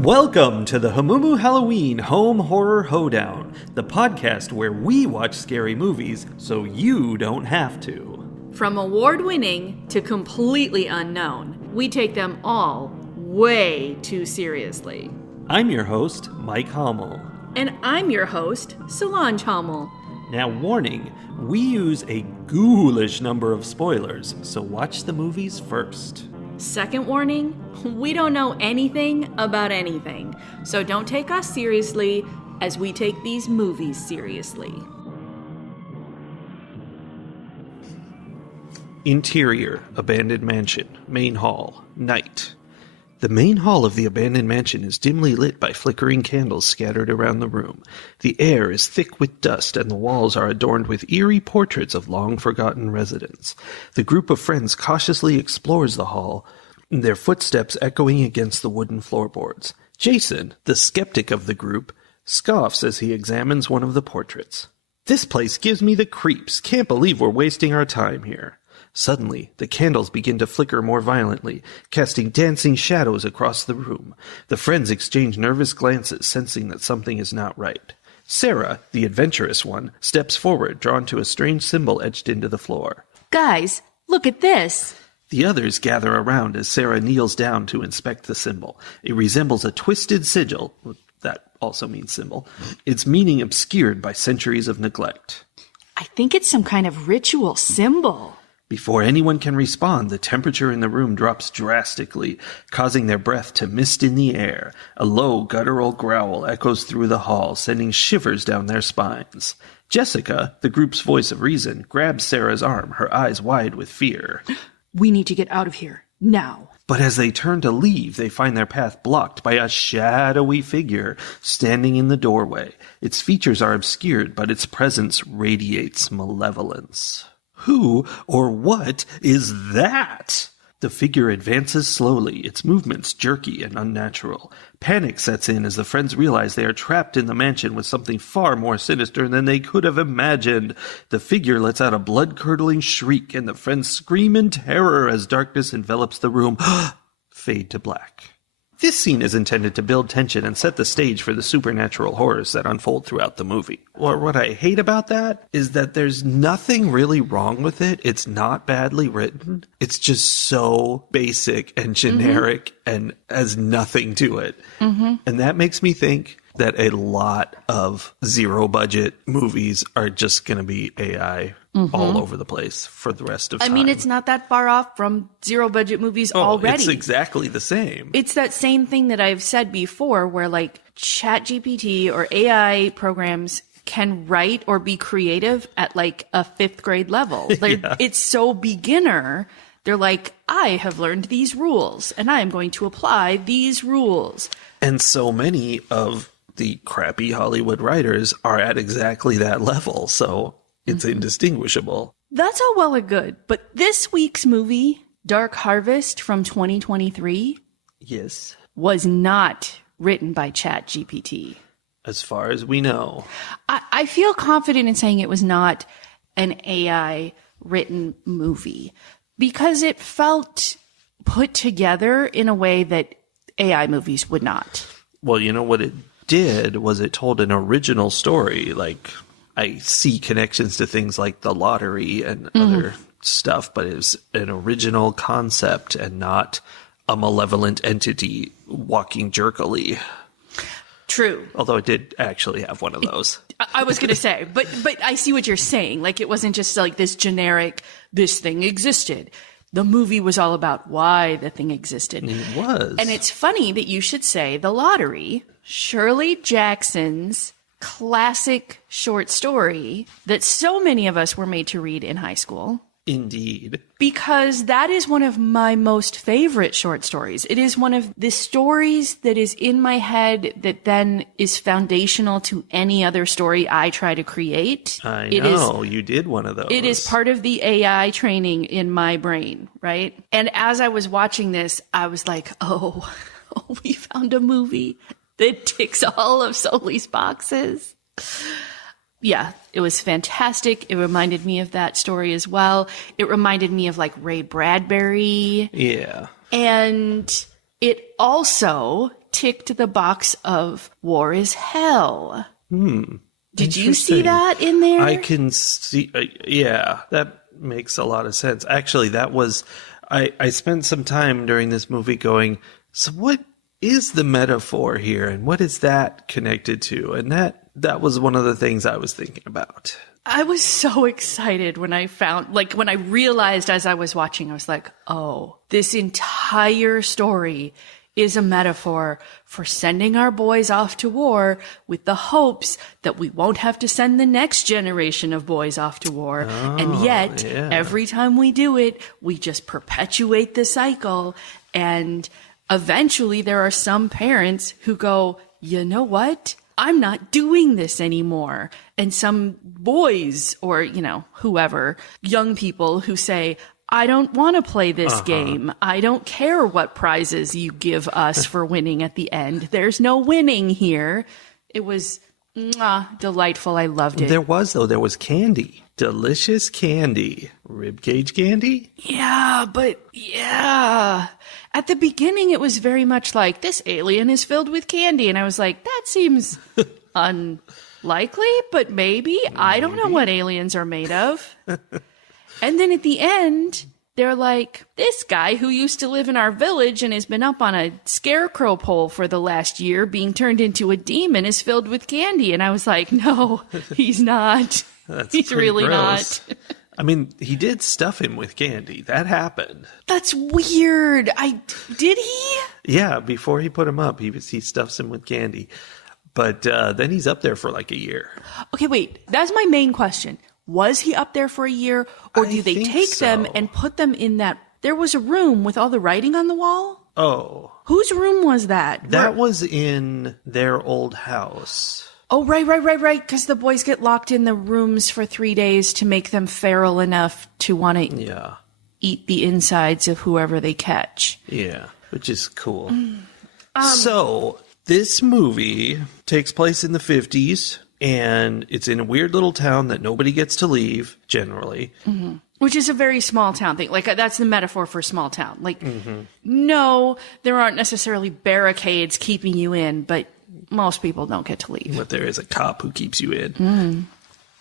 Welcome to the Hamumu Halloween Home Horror Hoedown, the podcast where we watch scary movies so you don't have to. From award-winning to completely unknown, we take them all way too seriously. I'm your host, Mike Hommel. And I'm your host, Solange Hommel. Now, warning, we use a ghoulish number of spoilers, so watch the movies first. Second warning, we don't know anything about anything, so don't take us seriously as we take these movies seriously. Interior, abandoned mansion, main hall, night. The main hall of the abandoned mansion is dimly lit by flickering candles scattered around the room. The air is thick with dust, and the walls are adorned with eerie portraits of long-forgotten residents. The group of friends cautiously explores the hall, their footsteps echoing against the wooden floorboards. Jason, the skeptic of the group, scoffs as he examines one of the portraits. "This place gives me the creeps. Can't believe we're wasting our time here." Suddenly, the candles begin to flicker more violently, casting dancing shadows across the room. The friends exchange nervous glances, sensing that something is not right. Sarah, the adventurous one, steps forward, drawn to a strange symbol etched into the floor. Guys, look at this! The others gather around as Sarah kneels down to inspect the symbol. It resembles a twisted sigil. That also means symbol. Its meaning obscured by centuries of neglect. I think it's some kind of ritual symbol. Before anyone can respond, the temperature in the room drops drastically, causing their breath to mist in the air. A low, guttural growl echoes through the hall, sending shivers down their spines. Jessica, the group's voice of reason, grabs Sarah's arm, her eyes wide with fear. We need to get out of here, now. But as they turn to leave, they find their path blocked by a shadowy figure standing in the doorway. Its features are obscured, but its presence radiates malevolence. Who or what is that? The figure advances slowly, its movements jerky and unnatural. Panic sets in as the friends realize they are trapped in the mansion with something far more sinister than they could have imagined. The figure lets out a blood-curdling shriek, and the friends scream in terror as darkness envelops the room. Fade to black. This scene is intended to build tension and set the stage for the supernatural horrors that unfold throughout the movie. What I hate about that is that there's nothing really wrong with it. It's not badly written. It's just so basic and generic and has nothing to it. And that makes me think that a lot of zero-budget movies are just going to be AI all over the place for the rest of time. I mean, it's not that far off from zero-budget movies already. It's exactly the same. It's that same thing that I've said before where, like, ChatGPT or AI programs can write or be creative at, like, a 5th grade level. Like, it's so beginner. They're like, I have learned these rules, and I am going to apply these rules. And so many of the crappy Hollywood writers are at exactly that level, so it's indistinguishable. That's all well and good, but this week's movie, Dark Harvest from 2023, yes, was not written by ChatGPT. As far as we know. I feel confident in saying it was not an AI written movie because it felt put together in a way that AI movies would not. Well, you know what it did was it told an original story. Like, I see connections to things like the lottery and other stuff, but it was an original concept and not a malevolent entity walking jerkily. True. Although it did actually have one of those. I was going to say, but I see what you're saying. Like, it wasn't just like this generic, this thing existed. The movie was all about why the thing existed. It was. And it's funny that you should say The Lottery, Shirley Jackson's classic short story that so many of us were made to read in high school. Indeed. Because that is one of my most favorite short stories. It is one of the stories that is in my head that then is foundational to any other story I try to create. I know, you did one of those. It is part of the AI training in my brain, right? And as I was watching this, I was like, oh, we found a movie that ticks all of Sully's boxes. Yeah, it was fantastic. It reminded me of that story as well. It reminded me of like Ray Bradbury. Yeah. And it also ticked the box of war is hell. Did you see Interesting. that in there? I can see, yeah, that makes a lot of sense. Actually, that was, I spent some time during this movie going, so what is the metaphor here, and what is that connected to? And that was one of the things I was thinking about. I was so excited when I found, like, when I realized as I was watching, I was like, oh, this entire story is a metaphor for sending our boys off to war with the hopes that we won't have to send the next generation of boys off to war. And yet, every time we do it, we just perpetuate the cycle. And eventually there are some parents who go, you know what? I'm not doing this anymore. And some boys or, whoever, young people who say, I don't want to play this game. I don't care what prizes you give us for winning at the end. There's no winning here. It was delightful. I loved it. There was candy. Delicious candy. Ribcage candy? Yeah. At the beginning, it was very much like, this alien is filled with candy. And I was like, that seems unlikely, but maybe. I don't know what aliens are made of. And then at the end, they're like, this guy who used to live in our village and has been up on a scarecrow pole for the last year being turned into a demon is filled with candy. And I was like, no, he's not. He's really gross. not. I mean, he did stuff him with candy. That happened. That's weird. Did he? Yeah, before he put him up, he stuffs him with candy. But then he's up there for like a year. Okay, wait. That's my main question. Was he up there for a year, or do they take them and put them in that? There was a room with all the writing on the wall. Oh. Whose room was that? That was in their old house. Oh, right. Because the boys get locked in the rooms for 3 days to make them feral enough to want to eat the insides of whoever they catch. Yeah, which is cool. So, this movie takes place in the 50s, and it's in a weird little town that nobody gets to leave, generally. Mm-hmm. Which is a very small town thing. Like, that's the metaphor for small town. Like, no, there aren't necessarily barricades keeping you in, but most people don't get to leave. But there is a cop who keeps you in.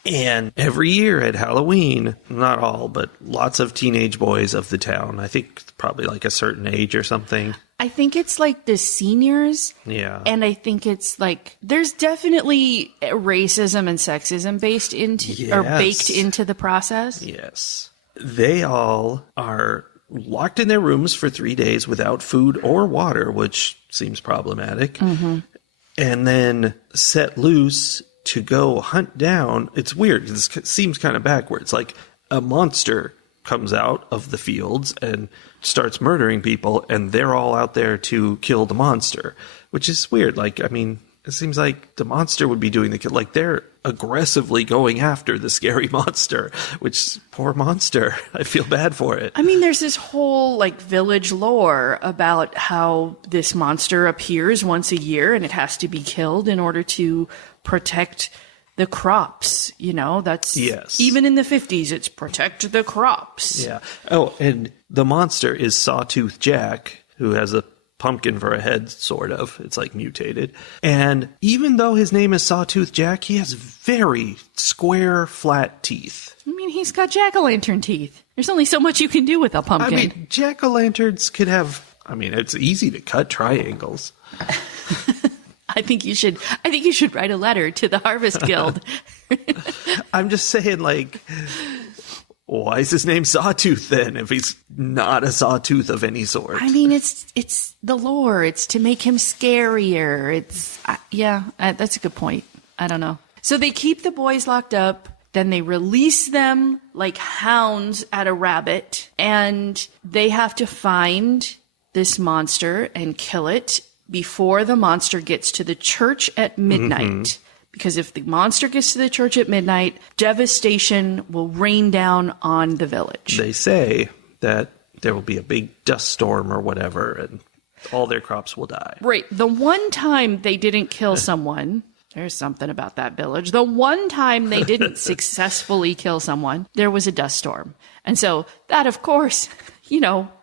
And every year at Halloween, not all, but lots of teenage boys of the town, I think probably like a certain age or something. I think it's like the seniors. Yeah. And I think it's like, there's definitely racism and sexism baked into the process. Yes. They all are locked in their rooms for 3 days without food or water, which seems problematic. And then set loose to go hunt down. It's weird because it seems kind of backwards. Like a monster comes out of the fields and starts murdering people, and they're all out there to kill the monster, which is weird. Like, I mean, it seems like the monster would be doing the kill. Like, they're aggressively going after the scary monster, which, poor monster. I feel bad for it. I mean, there's this whole like village lore about how this monster appears once a year and it has to be killed in order to protect the crops. That's even in the 50s, it's protect the crops. Yeah. Oh, and the monster is Sawtooth Jack, who has a pumpkin for a head, sort of. It's like mutated. And even though his name is Sawtooth Jack, he has very square, flat teeth. I mean, he's got jack-o'-lantern teeth. There's only so much you can do with a pumpkin. I mean, jack-o'-lanterns could have, it's easy to cut triangles. I think you should write a letter to the Harvest Guild. I'm just saying, like, why is his name Sawtooth then if he's not a sawtooth of any sort? I mean, it's the lore. It's to make him scarier. That's a good point. I don't know. So they keep the boys locked up. Then they release them like hounds at a rabbit. And they have to find this monster and kill it before the monster gets to the church at midnight. Because if the monster gets to the church at midnight, devastation will rain down on the village. They say that there will be a big dust storm or whatever, and all their crops will die. Right. The one time they didn't kill someone, there's something about that village. The one time they didn't successfully kill someone, there was a dust storm. And so that, of course,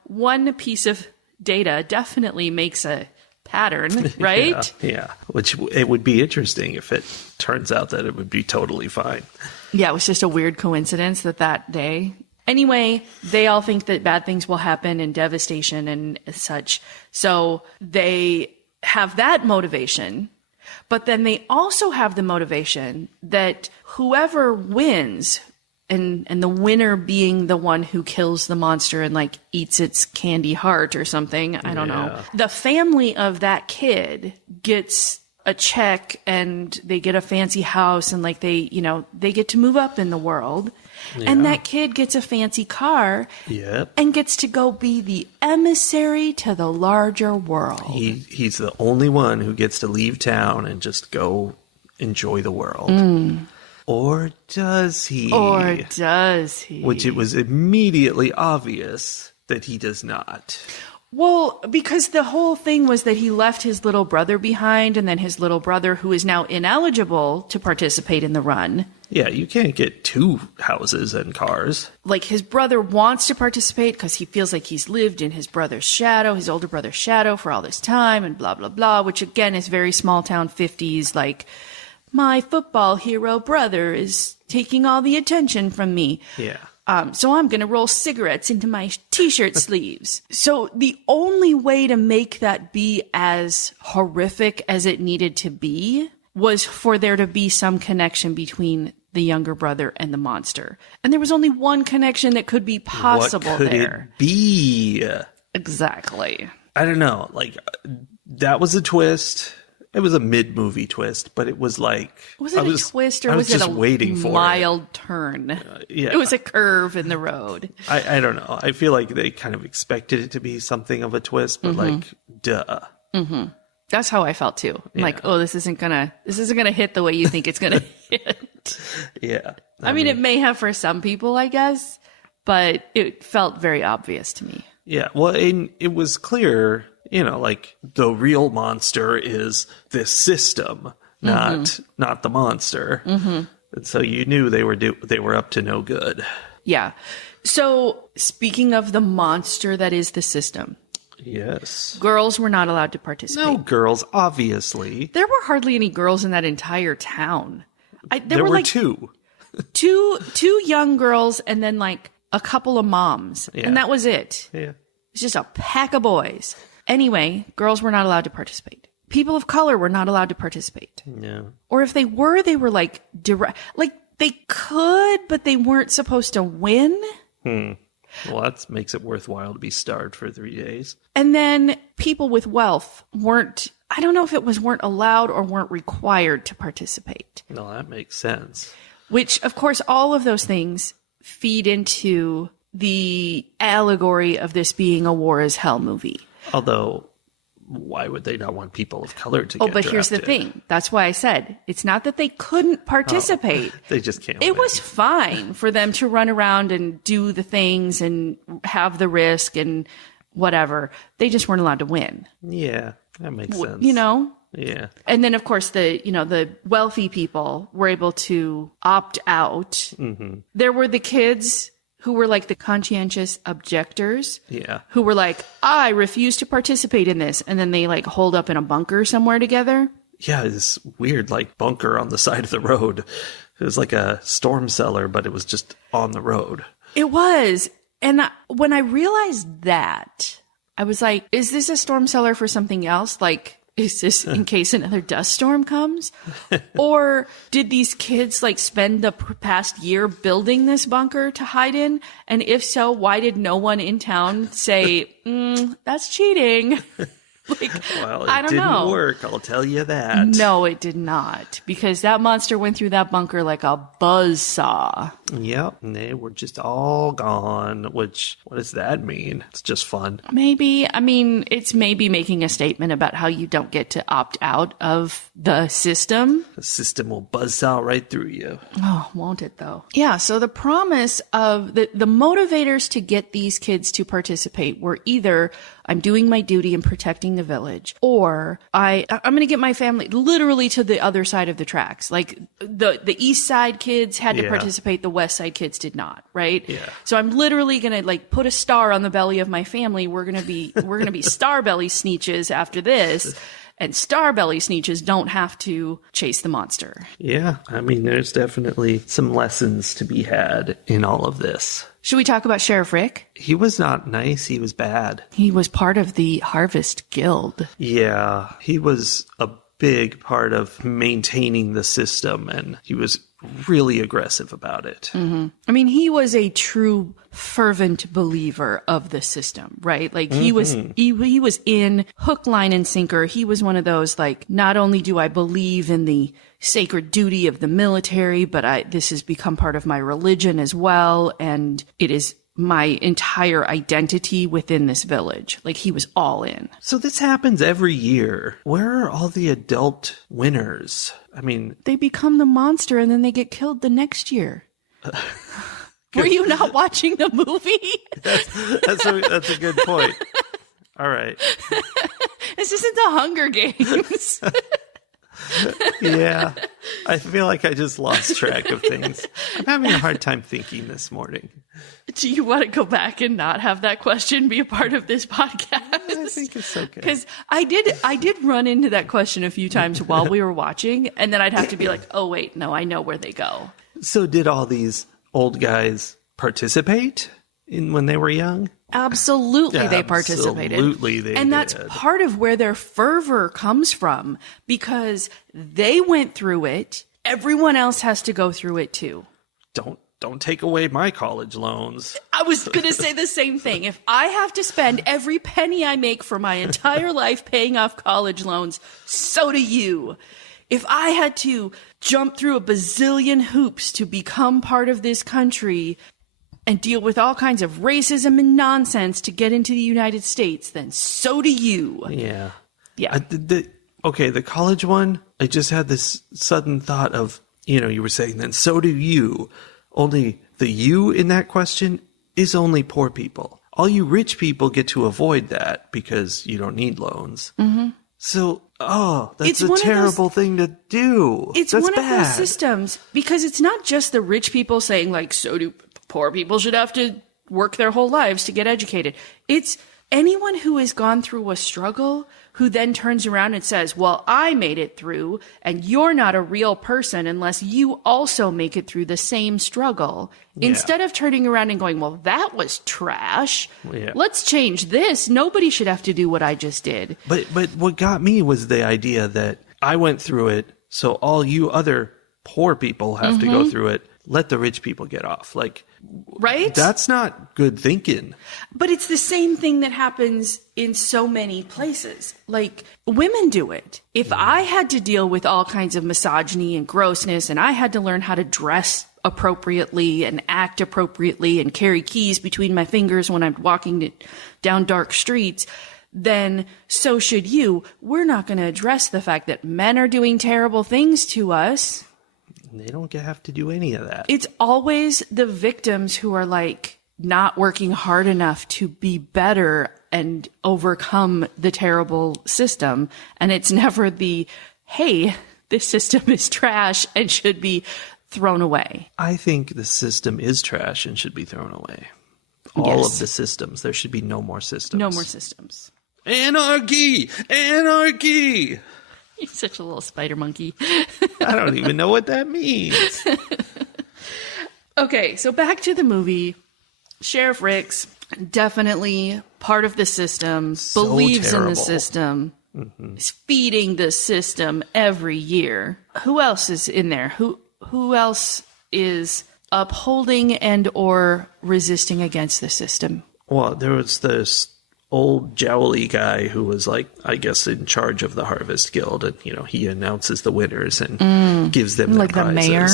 one piece of data definitely makes a pattern, right? Yeah. Which it would be interesting if it turns out that it would be totally fine. Yeah, it was just a weird coincidence that day. Anyway, they all think that bad things will happen and devastation and such. So they have that motivation, but then they also have the motivation that whoever wins, and the winner being the one who kills the monster and like eats its candy heart or something, I don't know. The family of that kid gets a check and they get a fancy house and like they get to move up in the world. Yeah. And that kid gets a fancy car and gets to go be the emissary to the larger world. He's the only one who gets to leave town and just go enjoy the world. Or does he? Which it was immediately obvious that he does not. Well, because the whole thing was that he left his little brother behind, and then his little brother, who is now ineligible to participate in the run. Yeah, you can't get 2 houses and cars. Like, his brother wants to participate because he feels like he's lived in his brother's shadow, his older brother's shadow for all this time, and blah, blah, blah, which again is very small town 50s, like, my football hero brother is taking all the attention from me. Yeah. So I'm going to roll cigarettes into my t-shirt sleeves. So the only way to make that be as horrific as it needed to be was for there to be some connection between the younger brother and the monster. And there was only one connection that could be possible what could there. It be? Exactly. I don't know. Like, that was a twist. It was a mid-movie twist, but it was like... Was it a twist or was it a mild turn? Yeah. It was a curve in the road. I don't know. I feel like they kind of expected it to be something of a twist, but like, duh. That's how I felt too. I'm like, oh, this isn't gonna hit the way you think it's gonna hit. Yeah. I mean, it may have for some people, I guess, but it felt very obvious to me. Yeah. Well, it was clear... like the real monster is this system, not the monster. And so you knew they were up to no good. Yeah. So speaking of the monster that is the system. Yes. Girls were not allowed to participate. No girls, obviously. There were hardly any girls in that entire town. There were like 2. two young girls and then like a couple of moms. Yeah. And that was it. Yeah. It's just a pack of boys. Anyway, girls were not allowed to participate. People of color were not allowed to participate. No. Or if they were like direct, like they could, but they weren't supposed to win. Well, that makes it worthwhile to be starved for 3 days. And then people with wealth I don't know if it was weren't allowed or weren't required to participate. No, that makes sense. Which, of course, all of those things feed into the allegory of this being a war is hell movie. Although, why would they not want people of color to get drafted? Here's the thing. That's why I said it's not that they couldn't participate. They just can't. It was fine for them to run around and do the things and have the risk and whatever. They just weren't allowed to win. Yeah, that makes sense. Yeah. And then, of course, the wealthy people were able to opt out. There were the kids who were like the conscientious objectors. Yeah. Who were like, I refuse to participate in this. And then they like holed up in a bunker somewhere together. Yeah, this weird like bunker on the side of the road. It was like a storm cellar, but it was just on the road. It was. And when I realized that, I was like, is this a storm cellar for something else? Like, is this in case another dust storm comes? Or did these kids like spend the past year building this bunker to hide in? And if so, why did no one in town say, that's cheating? Well, I don't know. It didn't work, I'll tell you that. No, it did not. Because that monster went through that bunker like a buzzsaw. Yep, and they were just all gone, which, what does that mean? It's just fun. Maybe. I mean, it's maybe making a statement about how you don't get to opt out of the system. The system will buzzsaw right through you. Oh, won't it though? Yeah, so the promise of the motivators to get these kids to participate were either I'm doing my duty in protecting the village, or I'm going to get my family literally to the other side of the tracks. Like the east side kids had to participate, the West Side Kids did not, right? Yeah. So I'm literally going to like put a star on the belly of my family. We're going to be star belly sneeches after this. And star belly sneeches don't have to chase the monster. Yeah, I mean, there's definitely some lessons to be had in all of this. Should we talk about Sheriff Rick? He was not nice. He was bad. He was part of the Harvest Guild. Yeah, he was a big part of maintaining the system, and he was really aggressive about it. Mm-hmm. I mean, he was a true fervent believer of the system, right? Like he was in hook, line, and sinker. He was one of those, like, not only do I believe in the sacred duty of the military, but this has become part of my religion as well. And it is my entire identity within this village. Like, he was all in. So this happens every year. Where are all the adult winners? I mean, they become the monster and then they get killed the next year. Were you not watching the movie? That's a good point. All right. This isn't the Hunger Games. Yeah. I feel like I just lost track of things. I'm having a hard time thinking this morning. Do you want to go back and not have that question be a part of this podcast? I think it's okay. Because I did run into that question a few times while we were watching, and then I'd have to be like, oh, wait, no, I know where they go. So did all these old guys participate when they were young? Absolutely, they participated. Absolutely, they and that's did. part of where their fervor comes from, because they went through it. Everyone else has to go through it too. Don't take away my college loans. I was going to say the same thing. If I have to spend every penny I make for my entire life paying off college loans, so do you. If I had to jump through a bazillion hoops to become part of this country and deal with all kinds of racism and nonsense to get into the United States, then so do you. Yeah. Yeah. The college one, I just had this sudden thought of, you were saying then, so do you. Only the you in that question is only poor people. All you rich people get to avoid that because you don't need loans. Mm-hmm. So, that's a terrible thing to do. It's that's one bad. of those systems, because it's not just the rich people saying, like, so do poor people should have to work their whole lives to get educated. It's anyone who has gone through a struggle who then turns around and says, well, I made it through, and you're not a real person unless you also make it through the same struggle. Yeah. Instead of turning around and going, well, that was trash. Yeah. Let's change this. Nobody should have to do what I just did. But what got me was the idea that I went through it, so all you other poor people have to go through it. Let the rich people get off. Like, right? That's not good thinking. But it's the same thing that happens in so many places. Like, women do it. If I had to deal with all kinds of misogyny and grossness, and I had to learn how to dress appropriately and act appropriately and carry keys between my fingers when I'm walking down dark streets, then so should you. We're not going to address the fact that men are doing terrible things to us. They don't have to do any of that. It's always the victims who are like not working hard enough to be better and overcome the terrible system. And it's never the, hey, this system is trash and should be thrown away. I think the system is trash and should be thrown away. All of the systems. There should be no more systems. No more systems. Anarchy! Anarchy! You're such a little spider monkey. I don't even know what that means. Okay, so back to the movie. Sheriff Ricks, definitely part of the system, believes in the system, is feeding the system every year. Who else is in there? Who else is upholding and or resisting against the system? Well, there was this old jowly guy who was like, I guess, in charge of the Harvest Guild, and he announces the winners and gives them their prizes. The mayor,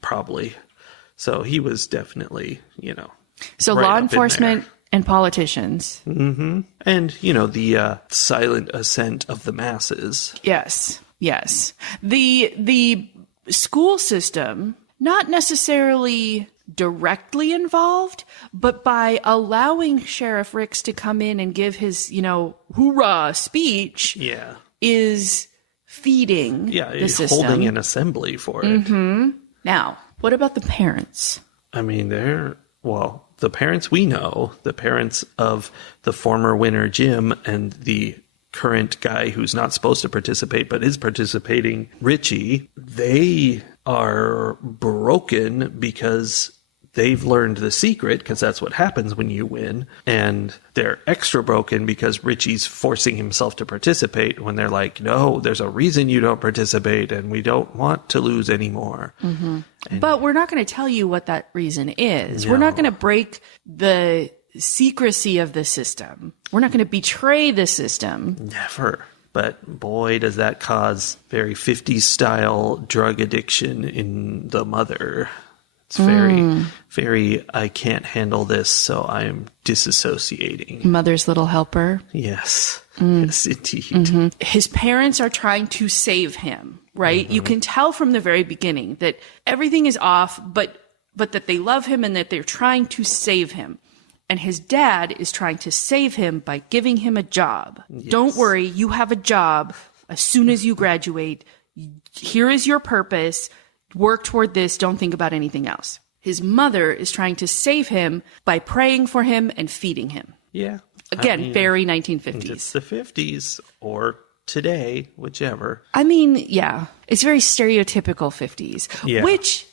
probably. So he was definitely, so right, law enforcement and politicians. Mm-hmm. And the silent assent of the masses. Yes. The school system, not necessarily directly involved, but by allowing Sheriff Ricks to come in and give his, hoorah speech, is feeding the system. Holding an assembly for it. Mm-hmm. Now, what about the parents? I mean, the parents we know, the parents of the former winner, Jim, and the current guy who's not supposed to participate but is participating, Richie, they are broken because they've learned the secret, because that's what happens when you win. And they're extra broken because Richie's forcing himself to participate when they're like, no, there's a reason you don't participate and we don't want to lose anymore. Mm-hmm. But we're not going to tell you what that reason is. No. We're not going to break the secrecy of the system. We're not going to betray the system. Never. But boy, does that cause very 50s style drug addiction in the mother. It's very, I can't handle this, so I am disassociating. Mother's little helper. Yes. Yes, indeed. Mm-hmm. His parents are trying to save him, right? You can tell from the very beginning that everything is off, but that they love him and that they're trying to save him. And his dad is trying to save him by giving him a job. Yes. Don't worry, you have a job as soon as you graduate. Here is your purpose. Work toward this. Don't think about anything else. His mother is trying to save him by praying for him and feeding him. Yeah. Again, very 1950s. It's the 50s or today, whichever. I mean, yeah, it's very stereotypical 50s, which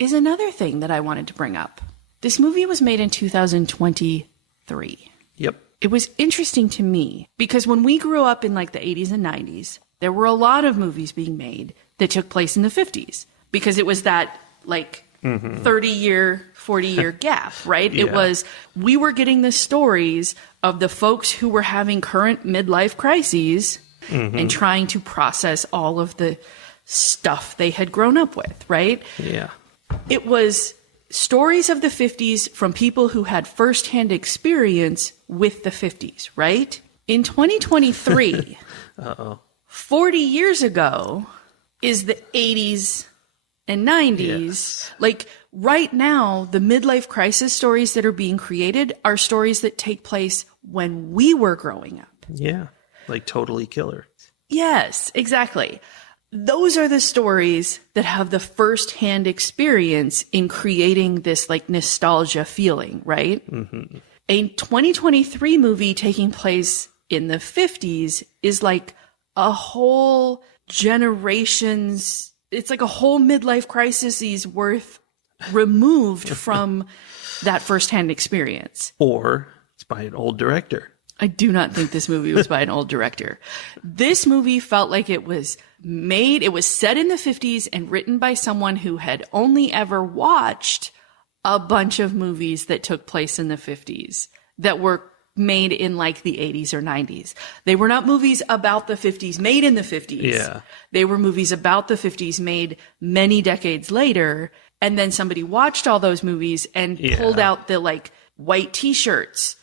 is another thing that I wanted to bring up. This movie was made in 2023. Yep. It was interesting to me because when we grew up in like the 80s and 90s, there were a lot of movies being made that took place in the 50s because it was that like 30-year, 40-year gap, right? Yeah. It was, we were getting the stories of the folks who were having current midlife crises and trying to process all of the stuff they had grown up with, right? Yeah. It was stories of the 50s from people who had firsthand experience with the 50s, right? In 2023, 40 years ago is the 80s and 90s. Yes. Like right now, the midlife crisis stories that are being created are stories that take place when we were growing up. Yeah. Like Totally Killer. Yes, exactly. Those are the stories that have the firsthand experience in creating this like nostalgia feeling, right? Mm-hmm. A 2023 movie taking place in the 50s is like a whole generation's, it's like a whole midlife crisis worth removed from that firsthand experience. Or it's by an old director. I do not think this movie was by an old director. This movie felt like it was made, it was set in the 50s and written by someone who had only ever watched a bunch of movies that took place in the 50s that were made in like the 80s or 90s. They were not movies about the 50s made in the 50s. Yeah. They were movies about the 50s made many decades later. And then somebody watched all those movies and pulled out the like white t-shirts,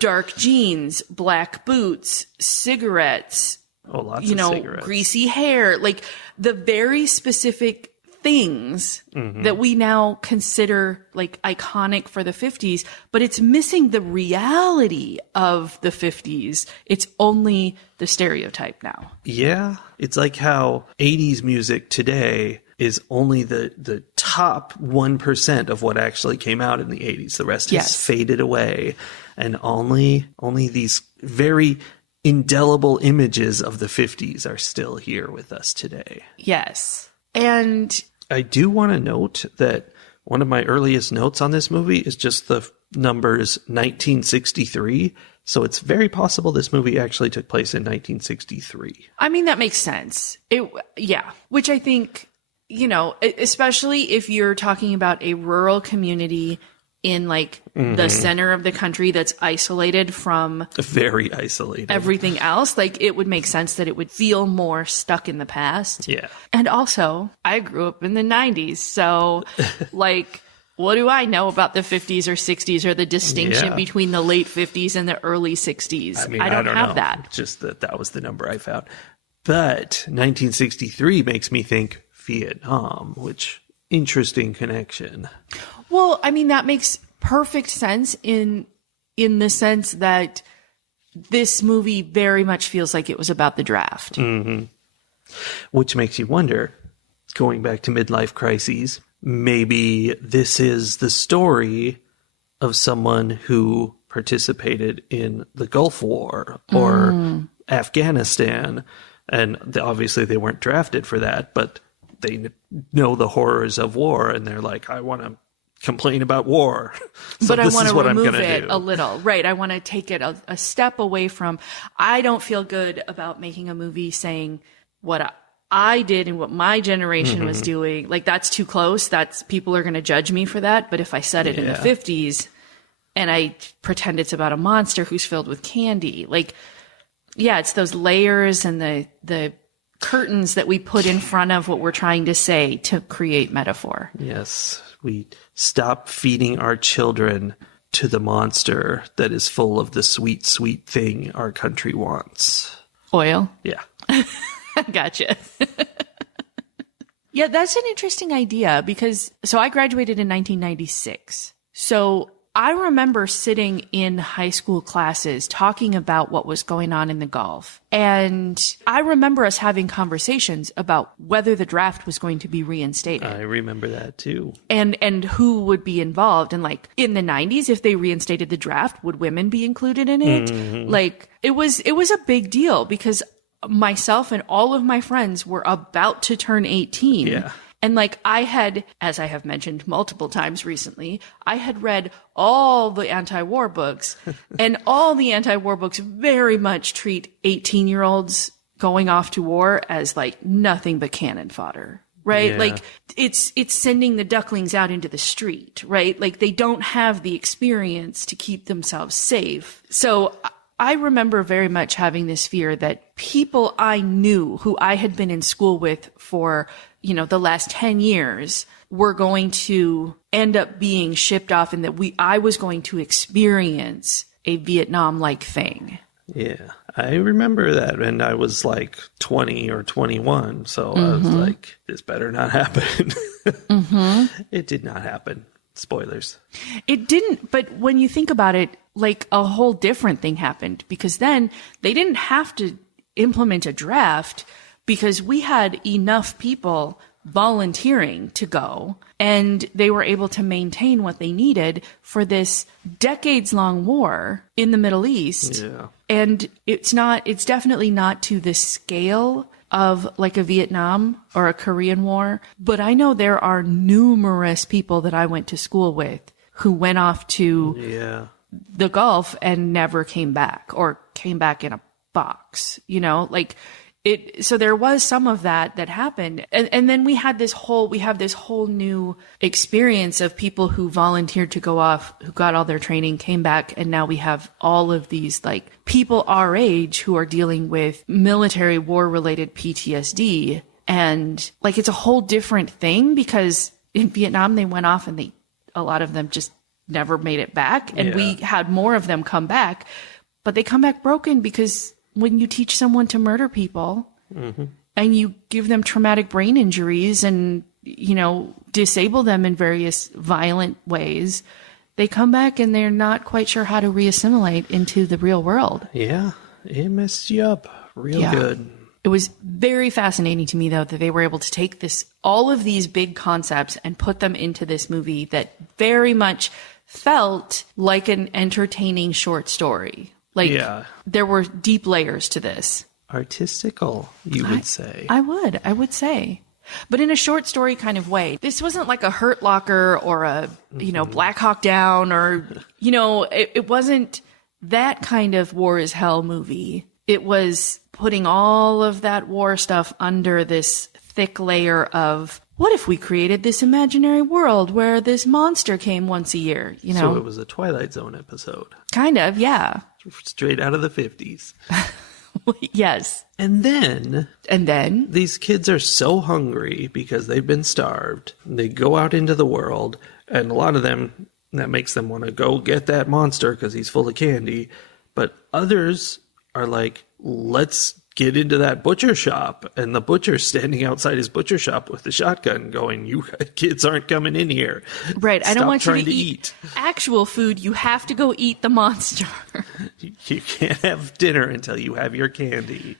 dark jeans, black boots, cigarettes, Lots of cigarettes. greasy hair, like the very specific things that we now consider like iconic for the 50s, but it's missing the reality of the 50s. It's only the stereotype now. Yeah. It's like how 80s music today is only the top 1% of what actually came out in the 80s. The rest has faded away. And only these very indelible images of the 50s are still here with us today. Yes. And I do want to note that one of my earliest notes on this movie is just the numbers 1963. So it's very possible this movie actually took place in 1963. I mean, that makes sense. Which I think, especially if you're talking about a rural community in like the center of the country that's isolated from very isolated everything else, like it would make sense that it would feel more stuck in the past. Yeah. And also, I grew up in the 90s, so like what do I know about the 50s or 60s or the distinction between the late 50s and the early 60s? I mean, I don't have know. that. Just that was the number I found. But 1963 makes me think Vietnam, which interesting connection. Well, I mean, that makes perfect sense in the sense that this movie very much feels like it was about the draft. Mm-hmm. Which makes you wonder, going back to midlife crises, maybe this is the story of someone who participated in the Gulf War or Afghanistan. And obviously they weren't drafted for that, but they know the horrors of war, and they're like, I want to complain about war. So but I this want is to what I'm remove gonna it do. a little. Right. I want to take it a step away from, I don't feel good about making a movie saying what I did and what my generation was doing. Like, that's too close. People are going to judge me for that. But if I said it in the 50s and I pretend it's about a monster who's filled with candy, like, yeah, it's those layers and the curtains that we put in front of what we're trying to say to create metaphor. Yes, we stop feeding our children to the monster that is full of the sweet, sweet thing our country wants. Oil? Yeah. Gotcha. Yeah, that's an interesting idea because, so I graduated in 1996. So I remember sitting in high school classes talking about what was going on in the Gulf. And I remember us having conversations about whether the draft was going to be reinstated. I remember that too. And who would be involved. And like in the 90s, if they reinstated the draft, would women be included in it? Like it was a big deal because myself and all of my friends were about to turn 18. Yeah. And like I had, as I have mentioned multiple times recently, I had read all the anti-war books, and all the anti-war books very much treat 18-year-olds going off to war as like nothing but cannon fodder, right? Yeah. Like it's sending the ducklings out into the street, right? Like they don't have the experience to keep themselves safe. So I remember very much having this fear that people I knew who I had been in school with for, the last 10 years were going to end up being shipped off, and that I was going to experience a Vietnam-like thing. Yeah, I remember that. And I was like 20 or 21. So I was like, this better not happen. It did not happen. Spoilers. It didn't, but when you think about it, like a whole different thing happened, because then they didn't have to implement a draft because we had enough people volunteering to go, and they were able to maintain what they needed for this decades-long war in the Middle East. Yeah. And it's definitely not to the scale of like a Vietnam or a Korean War, but I know there are numerous people that I went to school with who went off to the Gulf and never came back, or came back in a box, so there was some of that happened. And then we have this whole new experience of people who volunteered to go off, who got all their training, came back. And now we have all of these like people our age who are dealing with military war related PTSD. And like, it's a whole different thing because in Vietnam, they went off and a lot of them just never made it back. And we had more of them come back, but they come back broken because when you teach someone to murder people and you give them traumatic brain injuries and, disable them in various violent ways, they come back and they're not quite sure how to reassimilate into the real world. Yeah, it messed you up real good. It was very fascinating to me, though, that they were able to take all of these big concepts and put them into this movie that very much felt like an entertaining short story. Like, there were deep layers to this. Artistical, you would say. I would say. But in a short story kind of way. This wasn't like a Hurt Locker or a, Black Hawk Down or, it wasn't that kind of war is hell movie. It was putting all of that war stuff under this thick layer of, what if we created this imaginary world where this monster came once a year, So it was a Twilight Zone episode. Kind of, yeah. Straight out of the 50s. Yes. And then these kids are so hungry because they've been starved. They go out into the world, and a lot of them, that makes them want to go get that monster because he's full of candy. But others are like, let's get into that butcher shop. And the butcher's standing outside his butcher shop with a shotgun going, you kids aren't coming in here. Right. I don't want you trying to eat actual food. You have to go eat the monster. You can't have dinner until you have your candy.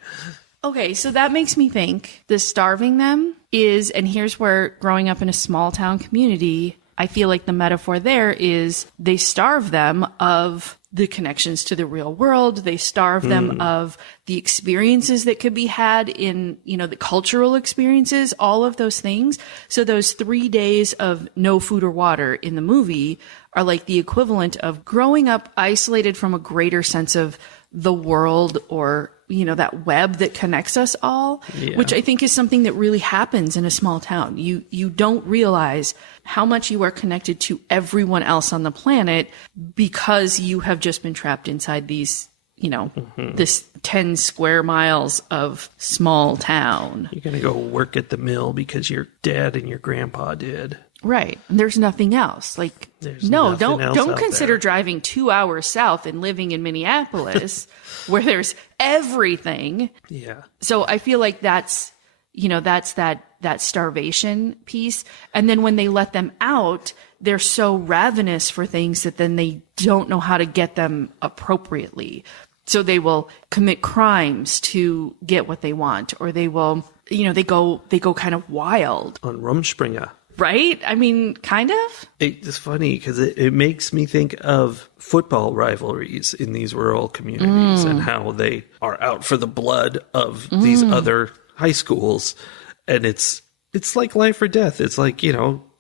Okay, so that makes me think the starving them is, and here's where growing up in a small town community, I feel like the metaphor there is they starve them of the connections to the real world. They starve them of the experiences that could be had in, the cultural experiences, all of those things. So those 3 days of no food or water in the movie are like the equivalent of growing up isolated from a greater sense of the world, or that web that connects us all, which I think is something that really happens in a small town. You don't realize how much you are connected to everyone else on the planet because you have just been trapped inside these, this 10 square miles of small town. You're going to go work at the mill because your dad and your grandpa did. Right. And there's nothing else. Like, don't consider driving 2 hours south and living in Minneapolis where there's everything. Yeah. So I feel like that's that starvation piece. And then when they let them out, they're so ravenous for things that then they don't know how to get them appropriately. So they will commit crimes to get what they want, or they will, they go kind of wild. On Rumspringa. Right? I mean, kind of. It's funny because it makes me think of football rivalries in these rural communities and how they are out for the blood of these other high schools. And it's like life or death. It's like,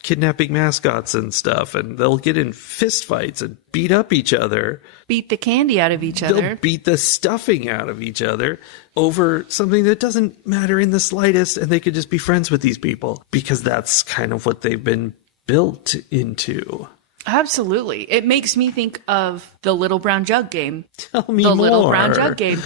kidnapping mascots and stuff, and they'll get in fist fights and beat up each other. Beat the candy out of each other. They'll beat the stuffing out of each other over something that doesn't matter in the slightest, and they could just be friends with these people because that's kind of what they've been built into. Absolutely. It makes me think of the Little Brown Jug game. Tell me more. The Little Brown Jug game.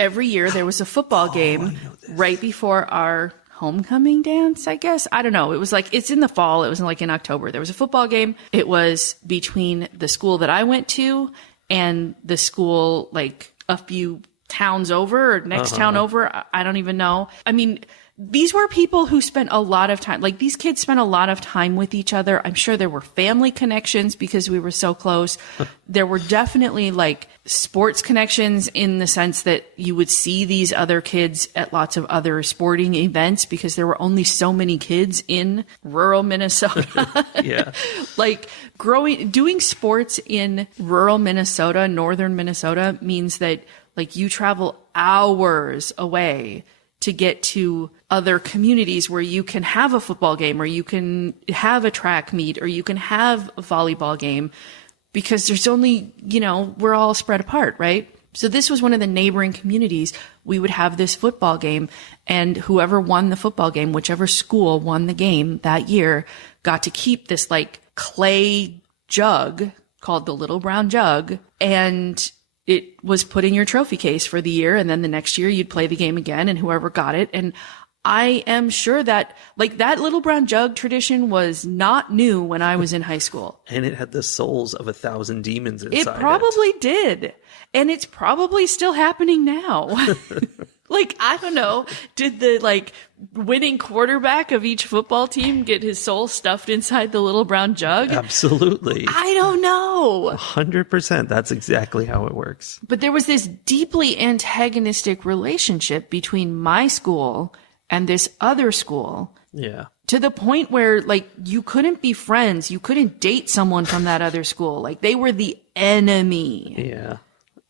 Every year there was a football game right before our homecoming dance, I guess. I don't know. It was like, it's in the fall. It was in October. There was a football game. It was between the school that I went to and the school like a few towns over or next town over. I don't even know. I mean, these were people who spent a lot of time, like these kids spent a lot of time with each other. I'm sure there were family connections because we were so close. There were definitely like sports connections in the sense that you would see these other kids at lots of other sporting events because there were only so many kids in rural Minnesota. Yeah. Like doing sports in rural Minnesota, northern Minnesota means that like you travel hours away to get to other communities where you can have a football game or you can have a track meet or you can have a volleyball game because there's only, we're all spread apart, right? So this was one of the neighboring communities. We would have this football game, and whoever won the football game, whichever school won the game that year, got to keep this like clay jug called the Little Brown Jug, and it was put in your trophy case for the year. And then the next year you'd play the game again and whoever got it. And I am sure that like that Little Brown Jug tradition was not new when I was in high school. And it had the souls of 1,000 demons inside it. It probably did. And it's probably still happening now. Like, I don't know. Did the like winning quarterback of each football team get his soul stuffed inside the Little Brown Jug? Absolutely. I don't know. 100%. That's exactly how it works. But there was this deeply antagonistic relationship between my school and this other school. Yeah. To the point where like you couldn't be friends. You couldn't date someone from that other school. Like they were the enemy. Yeah.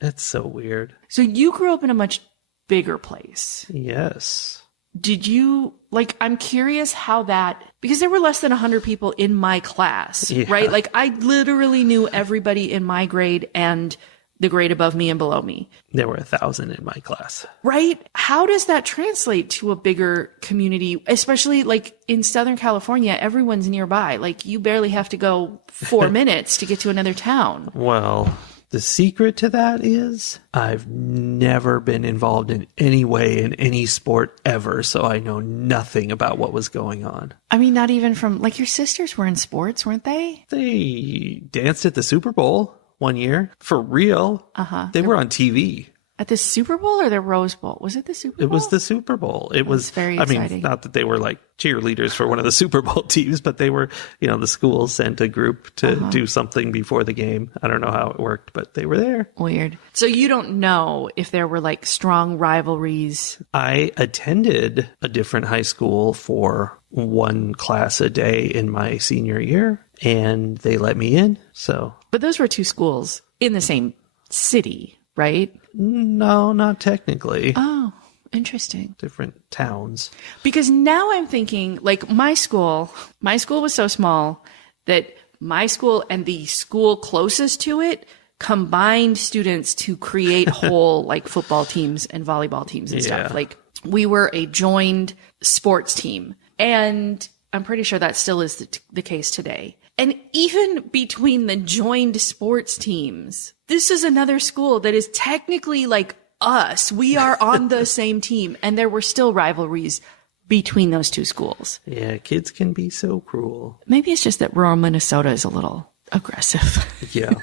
That's so weird. So you grew up in a much bigger place. Yes. Did you, like, I'm curious how that, because there were less than 100 people in my class, right? Like, I literally knew everybody in my grade and the grade above me and below me. There were 1,000 in my class. Right? How does that translate to a bigger community? Especially, like, in Southern California, everyone's nearby. Like, you barely have to go 4 minutes to get to another town. Well, the secret to that is I've never been involved in any way in any sport ever, so I know nothing about what was going on. I mean, not even from, like, your sisters were in sports, weren't they? They danced at the Super Bowl one year. For real. Uh-huh. They were on TV. At the Super Bowl or the Rose Bowl? Was it the Super Bowl? It was the Super Bowl. It was very I exciting. mean, not that they were like cheerleaders for one of the Super Bowl teams, but they were, the school sent a group to do something before the game. I don't know how it worked, but they were there. Weird. So you don't know if there were like strong rivalries. I attended a different high school for one class a day in my senior year, and they let me in. So, But those were two schools in the same city, right? no, not technically. Oh, interesting. Different towns. Because now I'm thinking, like, my school was so small that my school and the school closest to it combined students to create whole like football teams and volleyball teams and stuff. Yeah. Like, we were a joined sports team, and I'm pretty sure that still is the case today. And even between the joined sports teams, this is another school that is technically like us. We are on the same team, and there were still rivalries between those two schools. Yeah, kids can be so cruel. Maybe it's just that rural Minnesota is a little aggressive. Yeah,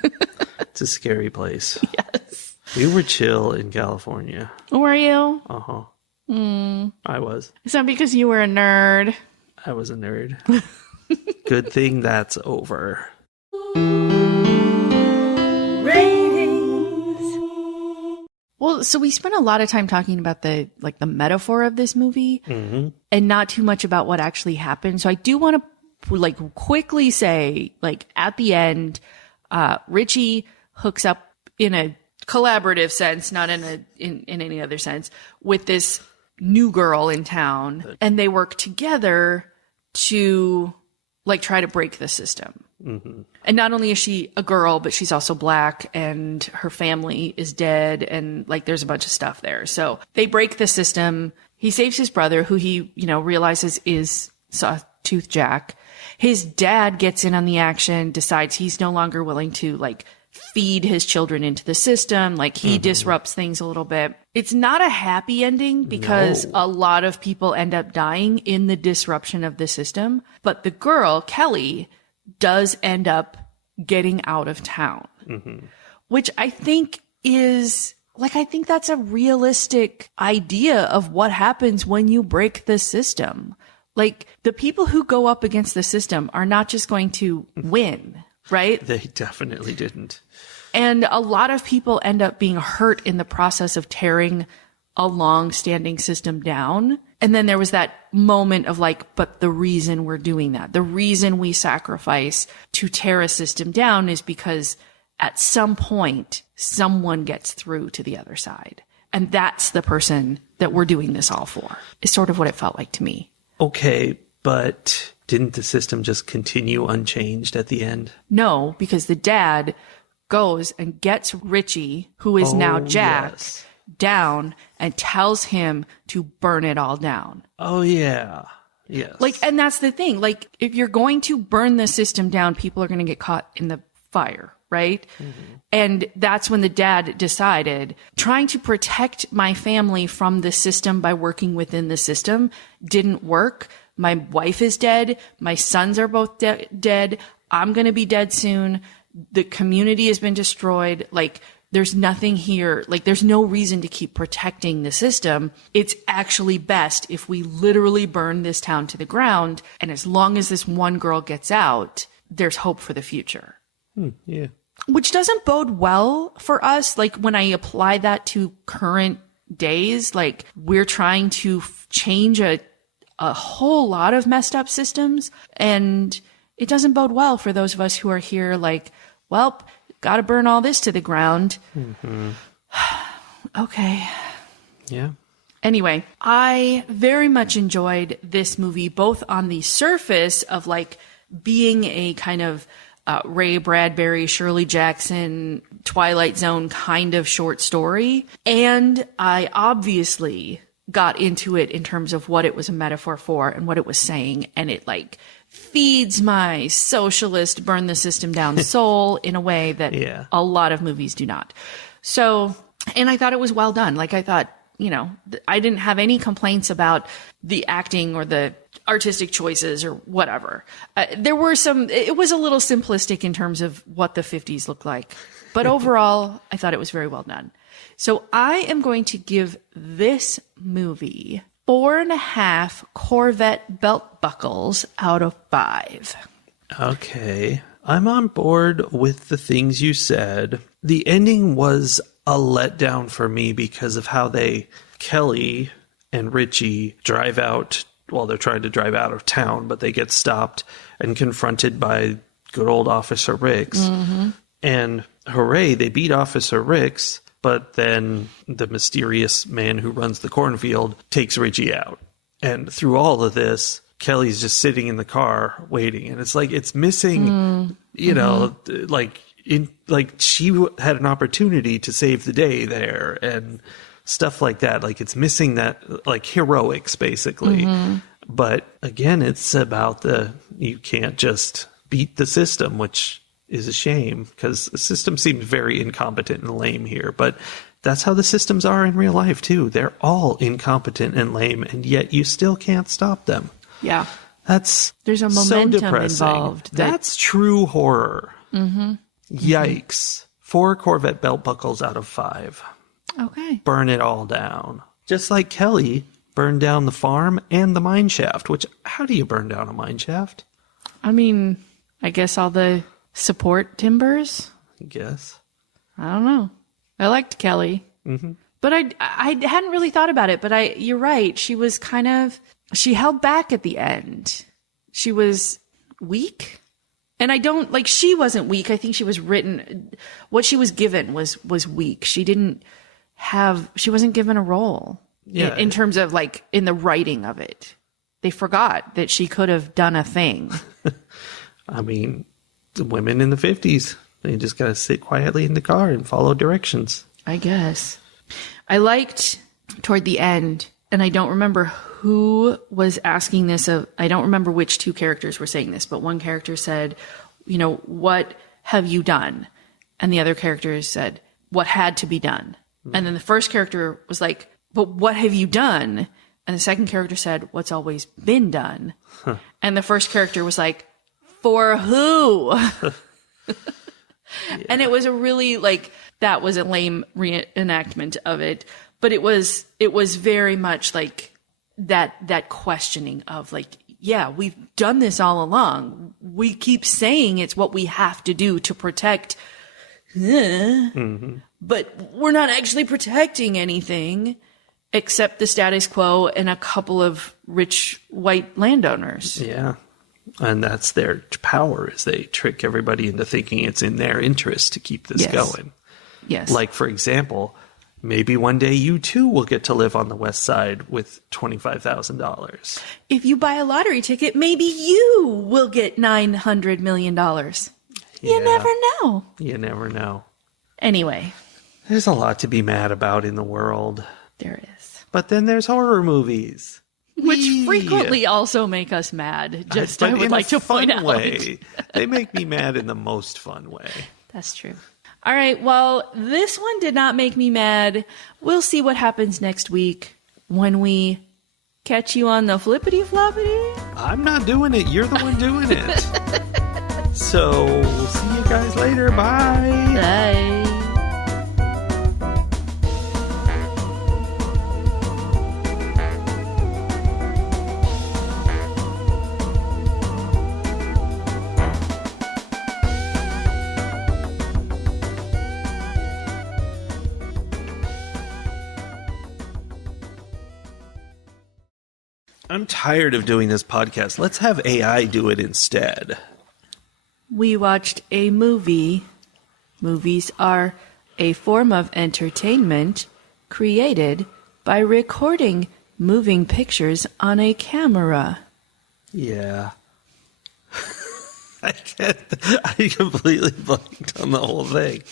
it's a scary place. Yes. We were chill in California. Were you? Uh-huh. I was. Is that because you were a nerd? I was a nerd. Good thing that's over. Well, so we spent a lot of time talking about the metaphor of this movie and not too much about what actually happened. So I do want to quickly say, at the end, Richie hooks up in a collaborative sense, not in any other sense, with this new girl in town, and they work together to try to break the system. Mm-hmm. And not only is she a girl, but she's also black, and her family is dead, and there's a bunch of stuff there. So they break the system. He saves his brother, who he, realizes is Sawtooth Jack. His dad gets in on the action, decides he's no longer willing to feed his children into the system. He disrupts things a little bit. It's not a happy ending because a lot of people end up dying in the disruption of the system. But the girl, Kelly, does end up getting out of town, which I think is I think that's a realistic idea of what happens when you break the system. The people who go up against the system are not just going to win, right? They definitely didn't. And a lot of people end up being hurt in the process of tearing a long-standing system down. And then there was that moment of but the reason we're doing that, the reason we sacrifice to tear a system down is because at some point, someone gets through to the other side. And that's the person that we're doing this all for, is sort of what it felt like to me. Okay, but didn't the system just continue unchanged at the end? No, because the dad goes and gets Richie, who is now Jack, yes. down and tells him to burn it all down. Oh, yeah. Yes. And that's the thing. If you're going to burn the system down, people are going to get caught in the fire, right? Mm-hmm. And that's when the dad decided, trying to protect my family from the system by working within the system didn't work. My wife is dead. My sons are both dead. I'm going to be dead soon. The community has been destroyed. There's nothing here. There's no reason to keep protecting the system. It's actually best if we literally burn this town to the ground. And as long as this one girl gets out, there's hope for the future. Yeah. Which doesn't bode well for us. When I apply that to current days, we're trying to change a whole lot of messed up systems. And it doesn't bode well for those of us who are here well, got to burn all this to the ground. Mm-hmm. Okay. Yeah. Anyway, I very much enjoyed this movie, both on the surface of being a kind of Ray Bradbury, Shirley Jackson, Twilight Zone kind of short story. And I obviously got into it in terms of what it was a metaphor for and what it was saying. And it feeds my socialist burn the system down soul in a way that a lot of movies do not. So, and I thought it was well done. I thought, I didn't have any complaints about the acting or the artistic choices or whatever. There were it was a little simplistic in terms of what the 50s looked like. But overall, I thought it was very well done. So I am going to give this movie 4.5 Corvette belt buckles out of 5. Okay. I'm on board with the things you said. The ending was a letdown for me because of how Kelly and Richie drive out. Well, they're trying to drive out of town, but they get stopped and confronted by good old Officer Ricks. Mm-hmm. And hooray, they beat Officer Ricks, but then the mysterious man who runs the cornfield takes Richie out. And through all of this, Kelly's just sitting in the car waiting. And it's like, it's missing, you know, like she had an opportunity to save the day there and stuff like that. Like, it's missing that, like, heroics, basically. Mm-hmm. But again, it's about you can't just beat the system, which is a shame because the system seems very incompetent and lame here. But that's how the systems are in real life, too. They're all incompetent and lame, and yet you still can't stop them. Yeah. There's a momentum involved. That's true horror. Mm-hmm. Yikes. 4 Corvette belt buckles out of 5. Okay. Burn it all down. Just like Kelly burned down the farm and the mine shaft, which, how do you burn down a mine shaft? I mean, I guess all the support timbers? I guess. I don't know. I liked Kelly. Mm-hmm. But I hadn't really thought about it, but you're right. She was she held back at the end. She was weak. And she wasn't weak. I think she was what she was given was weak. She wasn't given a role in terms of like in the writing of it. They forgot that she could have done a thing. I mean, the women in the 50s, they just got to sit quietly in the car and follow directions. I guess. I liked toward the end, and I don't remember who was asking this. I don't remember which 2 characters were saying this, but one character said, you know, what have you done? And the other character said, what had to be done? And then the first character was like, but what have you done? And the second character said, what's always been done? Huh. And the first character was like, for who? Yeah. And it was a really that was a lame reenactment of it. But it was very much like that questioning of like, yeah, we've done this all along. We keep saying it's what we have to do to protect, but we're not actually protecting anything except the status quo and a couple of rich white landowners. Yeah. And that's their power, is they trick everybody into thinking it's in their interest to keep this going. Yes. Like, for example, maybe one day you too will get to live on the West Side with $25,000. If you buy a lottery ticket, maybe you will get $900 million. You never know. You never know. Anyway. There's a lot to be mad about in the world. There is. But then there's horror movies. Which frequently also make us mad. I would like to point out. They make me mad in the most fun way. That's true. All right. Well, this one did not make me mad. We'll see what happens next week when we catch you on the flippity floppity. I'm not doing it. You're the one doing it. So we'll see you guys later. Bye. Bye. I'm tired of doing this podcast. Let's have AI do it instead. We watched a movie. Movies are a form of entertainment created by recording moving pictures on a camera. Yeah. I completely blanked on the whole thing.